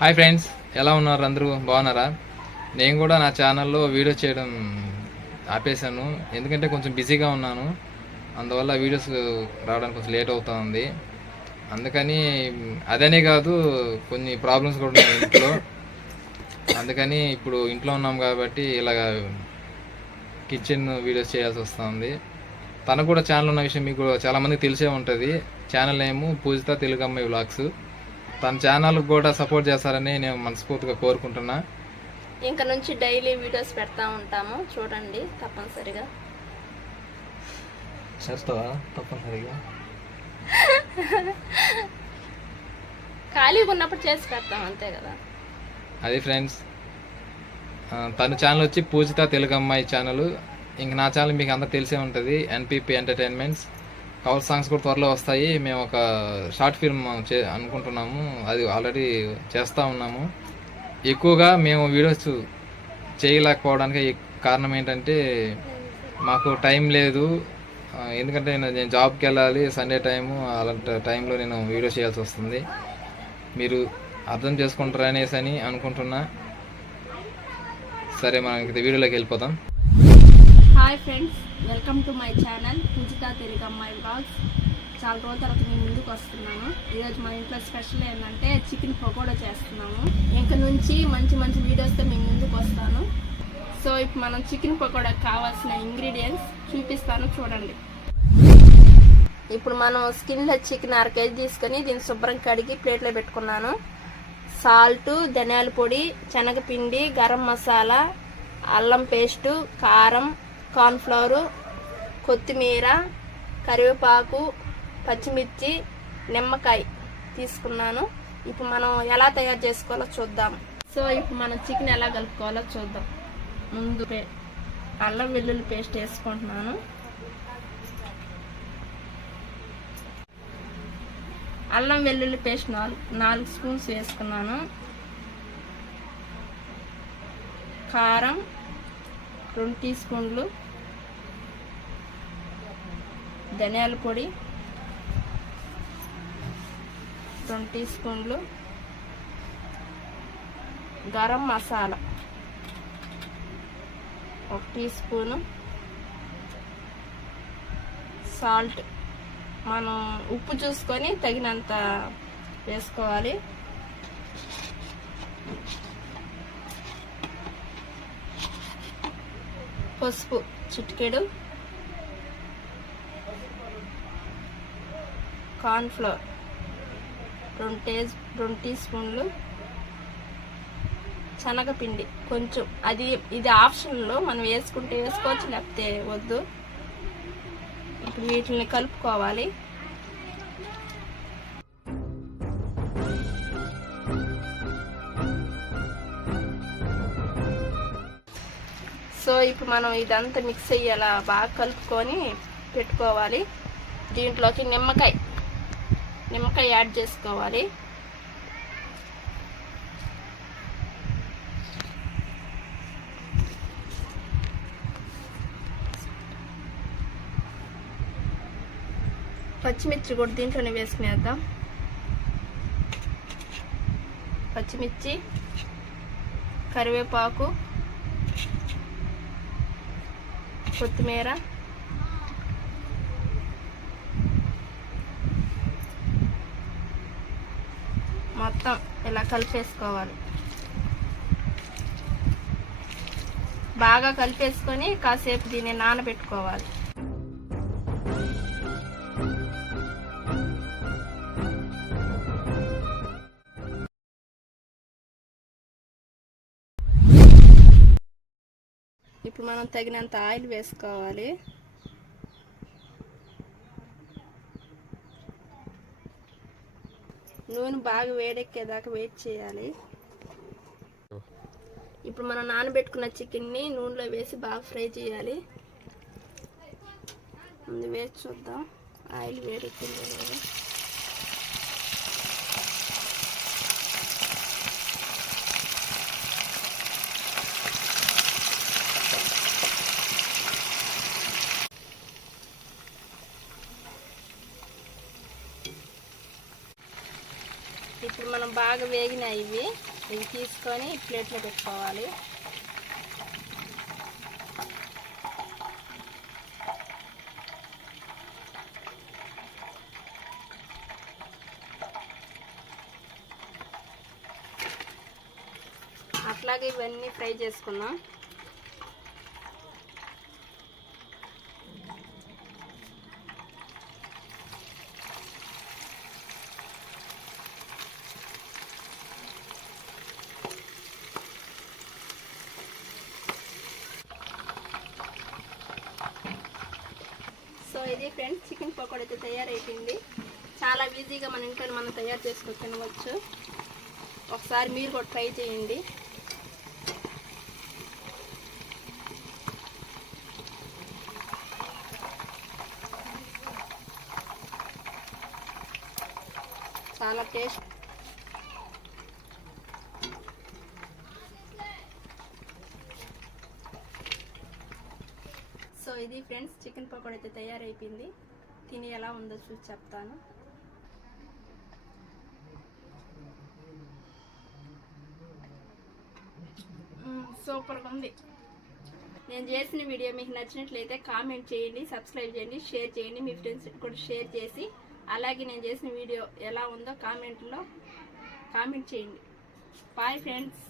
Hi friends ఎలా ఉన్నారు అందరూ? బాగున్నారా? నేను కూడా నా ఛానల్లో వీడియో చేయడం ఆపేశాను. ఎందుకంటే కొంచెం బిజీగా ఉన్నాను. అందువల్ల వీడియోస్ రావడానికి కొంచెం లేట్ అవుతా ఉంది. అందుకని అదనే కాదు కొన్ని ప్రాబ్లమ్స్ కూడా ఉన్నాయి ఇంట్లో. అందుకని ఇప్పుడు ఇంట్లో ఉన్నాం కాబట్టి ఇలాగ కిచెన్ వీడియోస్ చేయాల్సి వస్తుంది. తనకు కూడా ఛానల్ ఉన్న విషయం మీకు చాలామందికి తెలిసే ఉంటుంది. ఛానల్ ఏమో పూజిత తెలుగు అమ్మాయి వ్లాగ్స్ తన ఛానల్ కూడా సపోర్ట్ చేస్తారని నేను మనస్ఫూర్తిగా కోరుకుంటున్నా. ఇంక నుంచి డైలీ వీడియోస్ పెడతా ఉంటాము. చూడండి తప్పనిసరిగా. చేస్తావా? తప్పనిసరిగా. ఖాళీగా ఉన్నప్పుడు చేసి పెడతాం అంతే కదా. అది ఫ్రెండ్స్ తన ఛానల్ వచ్చి పూజిత తెలుగు అమ్మాయి ఛానల్ ఇంక నా ఛానల్ మీకు అందరు తెలిసే ఉంటుంది. ఎన్పిపి ఎంటర్టైన్మెంట్స్ కవర్ సాంగ్స్ కూడా త్వరలో వస్తాయి. మేము ఒక షార్ట్ ఫిల్మ్ చే అనుకుంటున్నాము. అది ఆల్రెడీ చేస్తూ ఉన్నాము. ఎక్కువగా మేము వీడియోస్ చేయలేకపోవడానికి కారణం ఏంటంటే మాకు టైం లేదు. ఎందుకంటే నేను జాబ్కి వెళ్ళాలి. సండే టైము అలాంటి టైంలో నేను వీడియో చేయాల్సి వస్తుంది. మీరు అర్థం చేసుకుంటారు అనేసి అని అనుకుంటున్నా. సరే మనం వీడియోలోకి వెళ్ళిపోతాం hi friends welcome to my channel Poojitha Telugu అమ్మాయి బ్లాగ్స్ చాలా రోజుల తర్వాత మేము ముందుకు వస్తున్నాను. ఈరోజు మన ఇంట్లో స్పెషల్ ఏంటంటే చికెన్ పకోడా చేస్తున్నాము. ఇంక నుంచి మంచి మంచి వీడియోస్తో మేము ముందుకు వస్తాను. సో ఇప్పుడు మనం చికెన్ పకోడాకి కావాల్సిన ఇంగ్రీడియంట్స్ చూపిస్తాను చూడండి. ఇప్పుడు మనం స్కిన్లెస్ చికెన్ అర కేజీ తీసుకొని దీన్ని శుభ్రం కడిగి ప్లేట్లో పెట్టుకున్నాను. సాల్ట్ ధనియాల పొడి శనగపిండి గరం మసాలా అల్లం పేస్టు కారం కార్న్ఫ్లవరు కొత్తిమీర కరివేపాకు పచ్చిమిర్చి నిమ్మకాయ తీసుకున్నాను. ఇప్పుడు మనం ఎలా తయారు చేసుకోవాలో చూద్దాం. సో ఇప్పుడు మనం చికెన్ ఎలా కలుపుకోవాలో చూద్దాం. ముందు అల్లం వెల్లుల్లి పేస్ట్ వేసుకుంటున్నాను. అల్లం వెల్లుల్లి పేస్ట్ నాలుగు నాలుగు స్పూన్స్ వేసుకున్నాను. కారం రెండు టీ స్పూన్లు ధనియాల పొడి రెండు టీ స్పూన్లు గరం మసాలా ఒక టీ స్పూను సాల్ట్. మనం ఉప్పు చూసుకొని తగినంత వేసుకోవాలి. పసుపు చిటికెడు. కార్న్ఫ్లవర్ రెండు టే రెండు టీ స్పూన్లు. శనగపిండి. కొంచెం అది ఇది ఆప్షన్లో మనం వేసుకుంటే వేసుకోవచ్చు లేకపోతే వద్దు. ఇప్పుడు వీటిని కలుపుకోవాలి. సో ఇప్పుడు మనం ఇదంతా మిక్స్ అయ్యేలా బాగా కలుపుకొని పెట్టుకోవాలి. దీంట్లోకి నిమ్మకాయ నిమ్మకాయ యాడ్ చేసుకోవాలి. పచ్చిమిర్చి కూడా దీంట్లోనే వేసుకునేద్దాం. పచ్చిమిర్చి కరివేపాకు కొత్తిమీర. మొత్తం ఇలా కలిపేసుకోవాలి. బాగా కలిపేసుకొని కాసేపు దీన్ని నానబెట్టుకోవాలి. ఇప్పుడు మనం తగినంత ఆయిల్ వేసుకోవాలి. నూనె బాగా వేడెక్కేదాకా వెయిట్ చేయాలి. ఇప్పుడు మనం నానబెట్టుకున్న చికెన్ని నూనెలో వేసి బాగా ఫ్రై చేయాలి. ముందు వేసి చూద్దాం. ఆయిల్ వేడెక్కిందో ఇప్పుడు మనం బాగా వేగినాయి ఇవి. ఇవి తీసుకొని ప్లేట్లో పెట్టుకోవాలి. అట్లాగే ఇవన్నీ ఫ్రై చేసుకుందాం. ఇది ఫ్రెండ్స్ చికెన్ పకోడీ అయితే తయారైపోయింది. చాలా ఈజీగా మన ఇంట్లో మనం తయారు చేసుకొని తినవచ్చు. ఒకసారి మీరు కూడా ట్రై చేయండి. చాలా టేస్ట్ ఇది ఫ్రెండ్స్ చికెన్ పకోడీ అయితే తయారైపోయింది. తిని ఎలా ఉందో చూసి చెప్తాను. సూపర్గా ఉంది. నేను చేసిన వీడియో మీకు నచ్చినట్లయితే కామెంట్ చేయండి సబ్స్క్రైబ్ చేయండి షేర్ చేయండి మీ ఫ్రెండ్స్ కూడా షేర్ చేసి అలాగే నేను చేసిన వీడియో ఎలా ఉందో కామెంట్లో కామెంట్ చేయండి. Bye friends.